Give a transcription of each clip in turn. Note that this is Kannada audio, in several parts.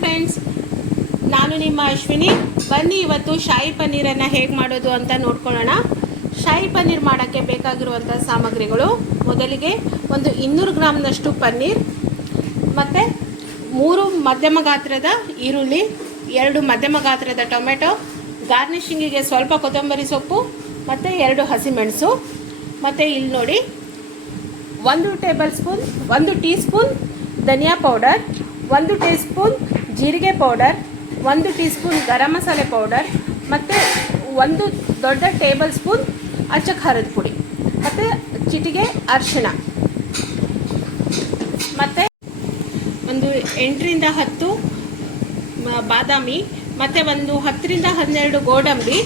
ಫ್ರೆಂಡ್ಸ್, ನಾನು ನಿಮ್ಮ ಅಶ್ವಿನಿ. ಬನ್ನಿ ಇವತ್ತು ಶಾಹಿ ಪನ್ನೀರನ್ನು ಹೇಗೆ ಮಾಡೋದು ಅಂತ ನೋಡ್ಕೊಳ್ಳೋಣ. ಶಾಹಿ ಪನ್ನೀರ್ ಮಾಡೋಕ್ಕೆ ಬೇಕಾಗಿರುವಂಥ ಸಾಮಗ್ರಿಗಳು: ಮೊದಲಿಗೆ ಒಂದು 200 ಗ್ರಾಮ್ನಷ್ಟು ಪನ್ನೀರ್, ಮತ್ತು 3 ಮಧ್ಯಮ ಗಾತ್ರದ ಈರುಳ್ಳಿ, 2 ಮಧ್ಯಮ ಗಾತ್ರದ ಟೊಮೆಟೊ, ಗಾರ್ನಿಷಿಂಗಿಗೆ ಸ್ವಲ್ಪ ಕೊತ್ತಂಬರಿ ಸೊಪ್ಪು ಮತ್ತು 2 ಹಸಿಮೆಣಸು. ಮತ್ತು ಇಲ್ಲಿ ನೋಡಿ, 1 ಟೀ ಸ್ಪೂನ್ ಧನಿಯಾ ಪೌಡರ್, 1 ಟೀ ಸ್ಪೂನ್ ಜೀರಿಗೆ powder, 1 tea spoon garam masala powder, ಮತ್ತು 1 ದೊಡ್ಡ ಟೇಬಲ್ ಸ್ಪೂನ್ ಅಚ್ಚ ಖಾರದ ಪುಡಿ, ಮತ್ತು ಚಿಟಿಗೆ ಅರಿಶಿಣ, ಮತ್ತು ಒಂದು 8 ರಿಂದ 10 ಬಾದಾಮಿ, ಮತ್ತು ಒಂದು 10 ರಿಂದ 12 ಗೋಡಂಬಿ,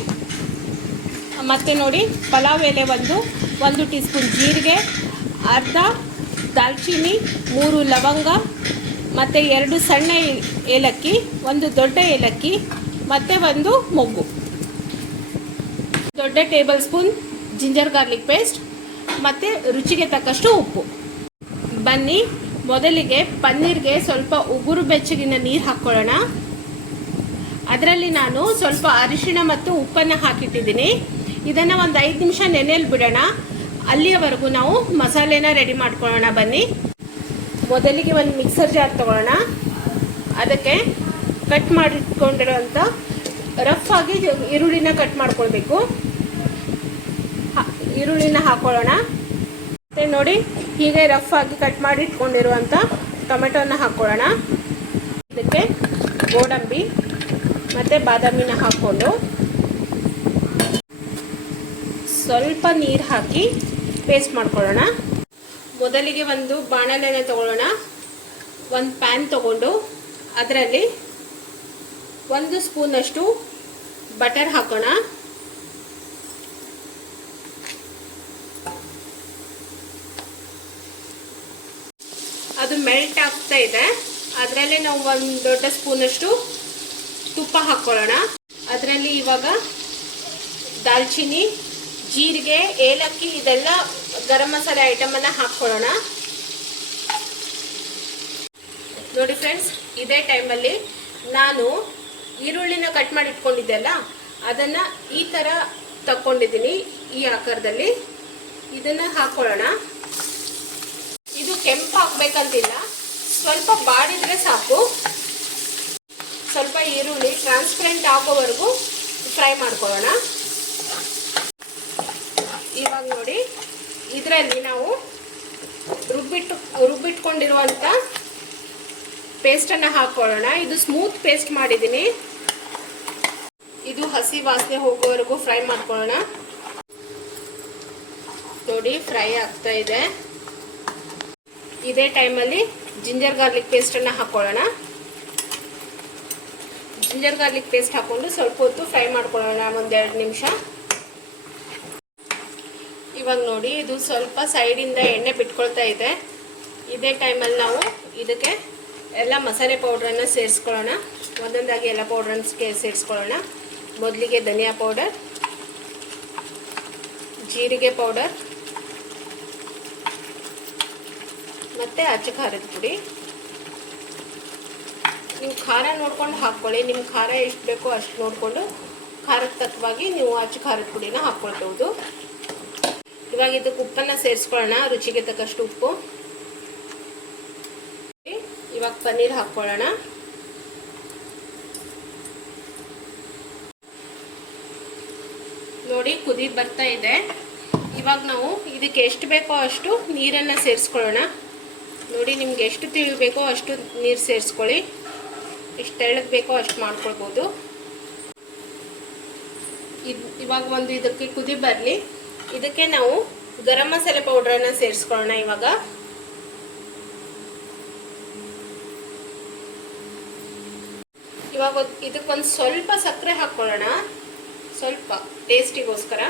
ಮತ್ತು ನೋಡಿ ಪಲಾವ್ ಎಲೆ, 1 ಟೀ ಸ್ಪೂನ್ ಜೀರಿಗೆ, ಅರ್ಧ ದಾಲ್ಚಿನ್ನಿ, 3 ಲವಂಗ, ಮತ್ತು 2 ಸಣ್ಣ ಏಲಕ್ಕಿ, 1 ದೊಡ್ಡ ಏಲಕ್ಕಿ, ಮತ್ತು 1 ಮೊಗ್ಗು, ದೊಡ್ಡ table spoon ginger garlic paste, ಮತ್ತು ರುಚಿಗೆ ತಕ್ಕಷ್ಟು ಉಪ್ಪು. ಬನ್ನಿ ಮೊದಲಿಗೆ ಪನ್ನೀರ್ಗೆ ಸ್ವಲ್ಪ ಉಗುರು ಬೆಚ್ಚಗಿನ ನೀರು ಹಾಕ್ಕೊಳ್ಳೋಣ. ಅದರಲ್ಲಿ ನಾನು ಸ್ವಲ್ಪ ಅರಿಶಿಣ ಮತ್ತು ಉಪ್ಪನ್ನು ಹಾಕಿಟ್ಟಿದ್ದೀನಿ. ಇದನ್ನು ಒಂದು 5 ನಿಮಿಷ ನೆನೆಯಲ್ಲಿ ಬಿಡೋಣ. ಅಲ್ಲಿಯವರೆಗೂ ನಾವು ಮಸಾಲೆನ ರೆಡಿ ಮಾಡ್ಕೊಳ್ಳೋಣ. ಬನ್ನಿ ಮೊದಲಿಗೆ ಒಂದು ಮಿಕ್ಸರ್ ಜಾರ್ ತೊಗೊಳ್ಳೋಣ. ಅದಕ್ಕೆ ಕಟ್ ಮಾಡಿಟ್ಕೊಂಡಿರೋಂಥ ರಫ್ ಆಗಿ ಈರುಳ್ಳಿನ ಕಟ್ ಮಾಡ್ಕೊಳ್ಬೇಕು. ಈರುಳ್ಳಿನ ಹಾಕ್ಕೊಳ್ಳೋಣ. ಮತ್ತು ನೋಡಿ, ಹೀಗೆ ರಫ್ ಆಗಿ ಕಟ್ ಮಾಡಿ ಇಟ್ಕೊಂಡಿರುವಂಥ ಟೊಮೆಟೊನ ಹಾಕ್ಕೊಳ್ಳೋಣ. ಇದಕ್ಕೆ ಗೋಡಂಬಿ ಮತ್ತು ಬಾದಾಮಿನ ಹಾಕ್ಕೊಂಡು ಸ್ವಲ್ಪ ನೀರು ಹಾಕಿ ಪೇಸ್ಟ್ ಮಾಡ್ಕೊಳ್ಳೋಣ. ಮೊದಲಿಗೆ ಒಂದು ಬಾಣಲೆನ ತಗೊಳ್ಳೋಣ. ಒಂದು ಪ್ಯಾನ್ ತಗೊಂಡು ಅದರಲ್ಲಿ 1 ಸ್ಪೂನಷ್ಟು ಬಟರ್ ಹಾಕೋಣ. ಅದು ಮೆಲ್ಟ್ ಆಗ್ತಾ ಇದೆ. ಅದರಲ್ಲಿ ನಾವು 1 ದೊಡ್ಡ ಸ್ಪೂನಷ್ಟು ತುಪ್ಪ ಹಾಕ್ಕೊಳ್ಳೋಣ. ಅದರಲ್ಲಿ ಇವಾಗ ದಾಲ್ಚಿನ್ನಿ, ಜೀರಿಗೆ, ಏಲಕ್ಕಿ, ಇದೆಲ್ಲ ಗರಂ ಮಸಾಲೆ ಐಟಮನ್ನು ಹಾಕ್ಕೊಳ್ಳೋಣ. ನೋಡಿ ಫ್ರೆಂಡ್ಸ್, ಇದೇ ಟೈಮಲ್ಲಿ ನಾನು ಈರುಳ್ಳಿನ ಕಟ್ ಮಾಡಿ ಇಟ್ಕೊಂಡಿದ್ದೆಲ್ಲ ಅದನ್ನು ಈ ಥರ ತಕ್ಕೊಂಡಿದ್ದೀನಿ, ಈ ಆಕಾರದಲ್ಲಿ. ಇದನ್ನು ಹಾಕ್ಕೊಳ್ಳೋಣ. ಇದು ಕೆಂಪು ಹಾಕ್ಬೇಕಂತಿಲ್ಲ, ಸ್ವಲ್ಪ ಬಾಡಿದ್ರೆ ಸಾಕು. ಸ್ವಲ್ಪ ಈರುಳ್ಳಿ ಟ್ರಾನ್ಸ್ಪರೆಂಟ್ ಆಗೋವರೆಗೂ ಫ್ರೈ ಮಾಡ್ಕೊಳ್ಳೋಣ. ಇವಾಗ ನೋಡಿ, ಇದರಲ್ಲಿ ನಾವು ರುಬ್ಬಿಟ್ಕೊಂಡಿರುವಂಥ ಪೇಸ್ಟನ್ನು ಹಾಕ್ಕೊಳ್ಳೋಣ. ಇದು ಸ್ಮೂತ್ ಪೇಸ್ಟ್ ಮಾಡಿದ್ದೀನಿ. ಇದು ಹಸಿ ವಾಸನೆ ಹೋಗೋವರೆಗೂ ಫ್ರೈ ಮಾಡ್ಕೊಳ್ಳೋಣ. ನೋಡಿ, ಫ್ರೈ ಆಗ್ತಾ ಇದೆ. ಇದೇ ಟೈಮಲ್ಲಿ ಜಿಂಜರ್ ಗಾರ್ಲಿಕ್ ಪೇಸ್ಟನ್ನು ಹಾಕ್ಕೊಳ್ಳೋಣ. ಜಿಂಜರ್ ಗಾರ್ಲಿಕ್ ಪೇಸ್ಟ್ ಹಾಕ್ಕೊಂಡು ಸ್ವಲ್ಪ ಹೊತ್ತು ಫ್ರೈ ಮಾಡ್ಕೊಳ್ಳೋಣ, 1-2 ನಿಮಿಷ. ಇವಾಗ ನೋಡಿ, ಇದು ಸ್ವಲ್ಪ ಸೈಡಿಂದ ಎಣ್ಣೆ ಬಿಟ್ಕೊಳ್ತಾ ಇದೆ. ಇದೇ ಟೈಮಲ್ಲಿ ನಾವು ಇದಕ್ಕೆ ಎಲ್ಲ ಮಸಾಲೆ ಪೌಡ್ರನ್ನು ಸೇರಿಸ್ಕೊಳ್ಳೋಣ. ಒಂದೊಂದಾಗಿ ಎಲ್ಲ ಪೌಡ್ರನ್ನು ಸೇರಿಸ್ಕೊಳ್ಳೋಣ. ಮೊದಲಿಗೆ ಧನಿಯಾ ಪೌಡರ್, ಜೀರಿಗೆ ಪೌಡರ್, ಮತ್ತು ಅಚ್ಚ ಖಾರದ ಪುಡಿ. ನೀವು ಖಾರ ನೋಡ್ಕೊಂಡು ಹಾಕ್ಕೊಳ್ಳಿ. ನಿಮ್ಮ ಖಾರ ಎಷ್ಟು ಬೇಕೋ ಅಷ್ಟು ನೋಡಿಕೊಂಡು ಖಾರಕ್ಕೆ ತಕ್ಕವಾಗಿ ನೀವು ಅಚ್ಚ ಖಾರದ ಪುಡಿನ ಹಾಕ್ಕೊಳ್ಬೋದು. ಇವಾಗ ಇದಕ್ಕೆ ಉಪ್ಪನ್ನು ಸೇರಿಸ್ಕೊಳ್ಳೋಣ, ರುಚಿಗೆ ತಕ್ಕಷ್ಟು ಉಪ್ಪು. ಇವಾಗ ಪನ್ನೀರ್ ಹಾಕ್ಕೊಳ್ಳೋಣ. ನೋಡಿ, ಕುದಿ ಬರ್ತಾ ಇದೆ. ಇವಾಗ ನಾವು ಇದಕ್ಕೆ ಎಷ್ಟು ಬೇಕೋ ಅಷ್ಟು ನೀರನ್ನು ಸೇರಿಸ್ಕೊಳ್ಳೋಣ. ನೋಡಿ, ನಿಮ್ಗೆ ಎಷ್ಟು ತಿಳಿಬೇಕೋ ಅಷ್ಟು ನೀರು ಸೇರಿಸ್ಕೊಳ್ಳಿ. ಎಷ್ಟು ತೆಳ್ಳಗೆ ಬೇಕೋ ಅಷ್ಟು ಮಾಡ್ಕೊಳ್ಬೋದು. ಇವಾಗ ಇದಕ್ಕೆ ಕುದಿ ಬರಲಿ. ಇದಕ್ಕೆ ನಾವು ಗರಂ ಮಸಾಲೆ ಪೌಡ್ರನ್ನು ಸೇರಿಸ್ಕೊಳ್ಳೋಣ. ಇವಾಗ ಇದಕ್ಕೊಂದು ಸ್ವಲ್ಪ ಸಕ್ಕರೆ ಹಾಕ್ಕೊಳ್ಳೋಣ, ಸ್ವಲ್ಪ ಟೇಸ್ಟಿಗೋಸ್ಕರ.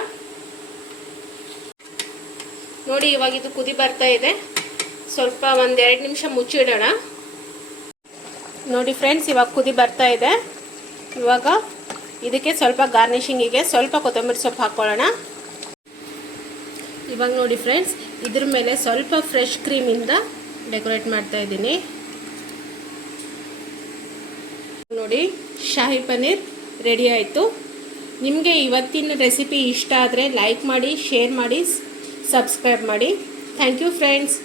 ನೋಡಿ, ಇವಾಗ ಇದು ಕುದಿ ಬರ್ತಾ ಇದೆ. ಸ್ವಲ್ಪ 1-2 ನಿಮಿಷ ಮುಚ್ಚಿಡೋಣ. ನೋಡಿ ಫ್ರೆಂಡ್ಸ್, ಇವಾಗ ಕುದಿ ಬರ್ತಾ ಇದೆ. ಇವಾಗ ಇದಕ್ಕೆ ಸ್ವಲ್ಪ ಗಾರ್ನಿಷಿಂಗಿಗೆ ಸ್ವಲ್ಪ ಕೊತ್ತಂಬರಿ ಸೊಪ್ಪು ಹಾಕ್ಕೊಳ್ಳೋಣ. ಇವಾಗ ನೋಡಿ ಫ್ರೆಂಡ್ಸ್, ಇದ್ರ ಮೇಲೆ ಸ್ವಲ್ಪ ಫ್ರೆಶ್ ಕ್ರೀಮಿಂದ ಡೆಕೋರೇಟ್ ಮಾಡ್ತಾ ಇದ್ದೀನಿ. ನೋಡಿ ಶಾಹಿ ಪನ್ನೀರ್ ರೆಡಿ ಆಯಿತು. ನಿಮಗೆ ಇವತ್ತಿನ ರೆಸಿಪಿ ಇಷ್ಟ ಆದರೆ ಲೈಕ್ ಮಾಡಿ, ಶೇರ್ ಮಾಡಿ, ಸಬ್ಸ್ಕ್ರೈಬ್ ಮಾಡಿ. Thank you friends.